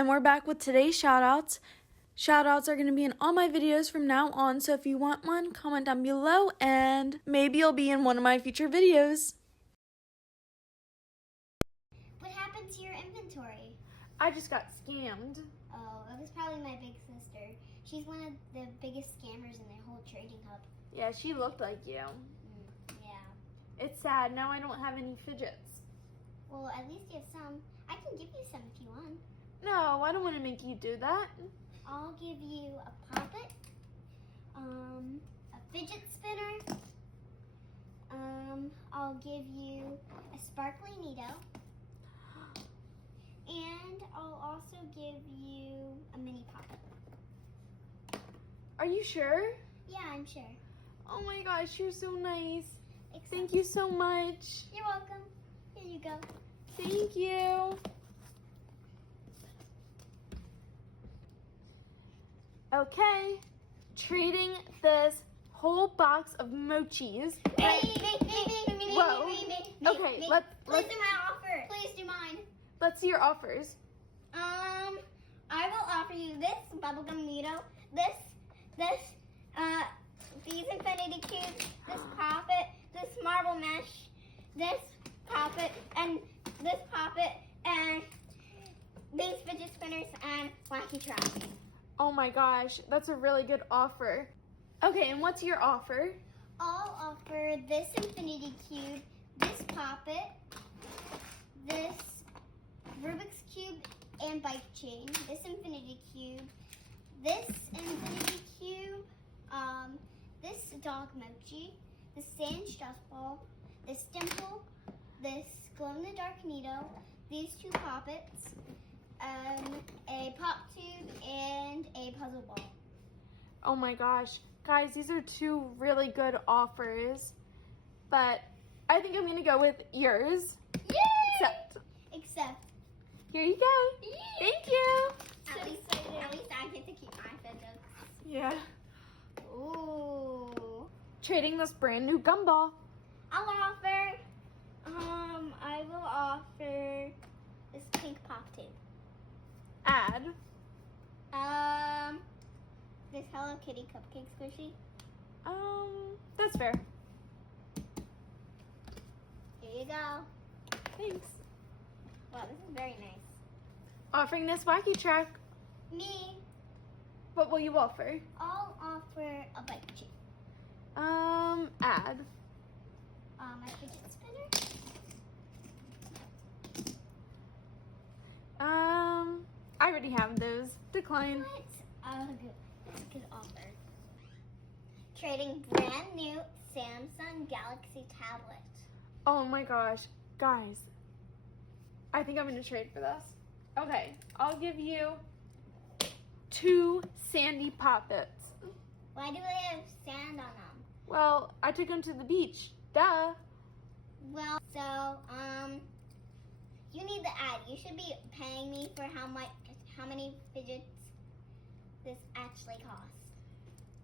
and we're back with today's shoutouts. Shoutouts are going to be in all my videos from now on, so if you want one, comment down below, and maybe you'll be in one of my future videos. What happened to your inventory? I just got scammed. Oh, it was probably my big sister. She's one of the biggest scammers in the whole trading hub. Yeah, she looked like you. Yeah. It's sad, now I don't have any fidgets. Well, at least you have some. I can give you some if you want. No, I don't want to make you do that. I'll give you a poppet, a fidget spinner, I'll give you a sparkly needle, and I'll also give you a mini poppet. Are you sure? Yeah, I'm sure. Oh my gosh, you're so nice. Except Thank you so much. You're welcome. Here you go. Thank you. Okay, trading this whole box of mochis. Whoa. Okay, let's Please do my offer. Please do mine. Let's see your offers. I will offer you this bubblegum needle, these infinity cubes, this poppet, this marble mesh, this poppet, and these fidget spinners and wacky traps. Oh my gosh, that's a really good offer. Okay, and what's your offer? I'll offer this infinity cube, this poppet, this Rubik's cube and bike chain, this infinity cube, this infinity cube, this dog mochi, this sand stress ball, this dimple, this glow-in-the-dark needle, these two poppets, a pop tube, and a puzzle ball. Oh my gosh. Guys, these are two really good offers, but I think I'm going to go with yours. Yay! Except, here you go. Yay! Thank you. At least I get to keep my fidgets. Yeah. Ooh. Trading this brand new gumball. I will offer this pink pop tube. Add. This Hello Kitty cupcake squishy. That's fair. Here you go. Thanks. Wow, this is very nice. Offering this wacky track. Me, What will you offer? I'll offer a bike chain. Add. My fidget spinner. I already have those. Decline. What? Oh, good. That's a good offer. Trading brand new Samsung Galaxy tablet. Oh my gosh. Guys, I think I'm going to trade for this. Okay, I'll give you 2 sandy poppets. Why do they have sand on them? Well, I took them to the beach. Duh. Well, so, you need the ad. You should be paying me for how many fidgets this actually costs.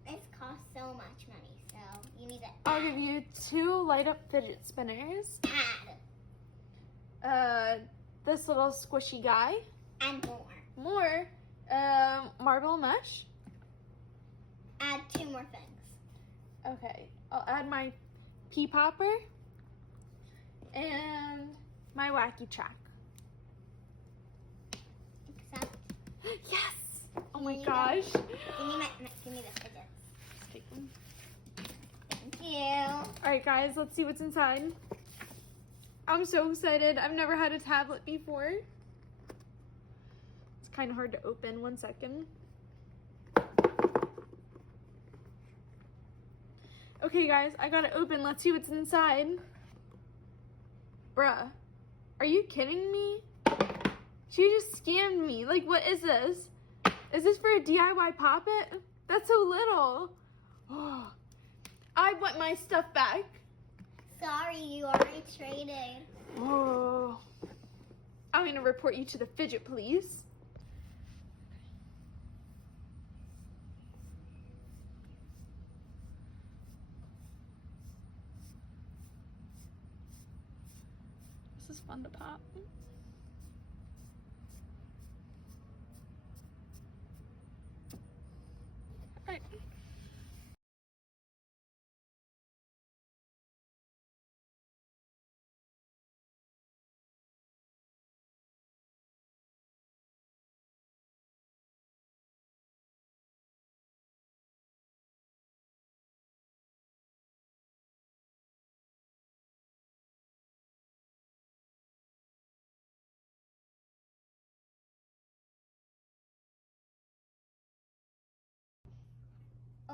This costs so much money, so you need the ad. I'll give you 2 light up fidget spinners. Ad. This little squishy guy. And more. More. Marble mesh. Add 2 more things. Okay, I'll add my pea popper and my wacky track. Except. Yes! Oh my Here you gosh. go. Give me the fidgets. Take them. Thank you. Alright guys, let's see what's inside. I'm so excited. I've never had a tablet before. It's kind of hard to open. 1 second. Okay guys, I got it open. Let's see what's inside. Bruh, are you kidding me? She just scammed me. Like, what is this? Is this for a DIY poppet? That's so little. Oh, I want my stuff back. Sorry, you already traded. Oh, I'm gonna report you to the fidget police. This is fun to pop.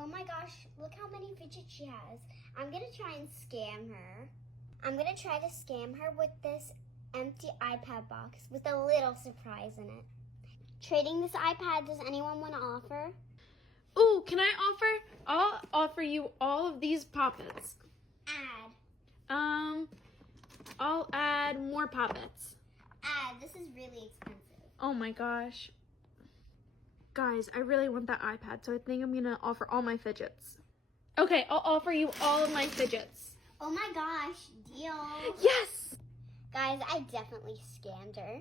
Oh my gosh, look how many fidgets she has. I'm gonna try and scam her. I'm gonna try to scam her with this empty iPad box with a little surprise in it. Trading this iPad, does anyone want to offer? Ooh, can I offer? I'll offer you all of these poppets. Add. I'll add more poppets. Add, this is really expensive. Oh my gosh. Guys, I really want that iPad, so I think I'm gonna offer all my fidgets. Okay, I'll offer you all of my fidgets. Oh my gosh, deal. Yes! Guys, I definitely scammed her.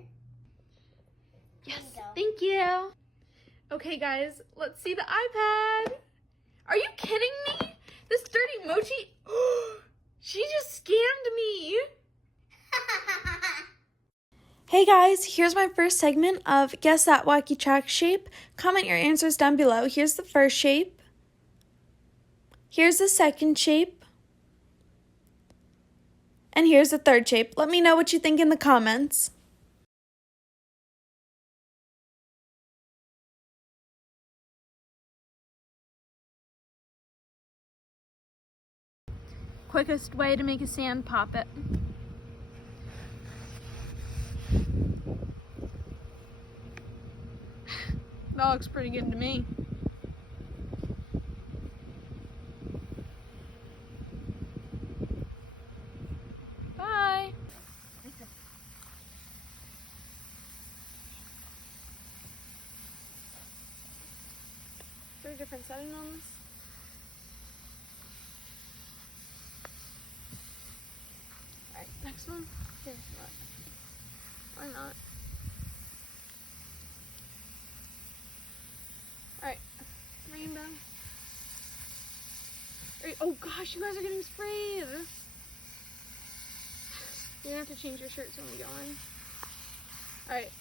Yes, Here you go. thank you. Okay, guys, let's see the iPad. Are you kidding me? This dirty mochi, she just scammed me. Hey guys, here's my first segment of Guess That Wacky Track Shape. Comment your answers down below. Here's the first shape. Here's the second shape. And here's the third shape. Let me know what you think in the comments. Quickest way to make a sand poppet. That looks pretty good to me. Bye. Is there a different setting on this? Alright, next one. Here, what? Or not. Alright, rainbow. Alright, oh gosh, you guys are getting sprayed. You're gonna have to change your shirts when we go in. Alright.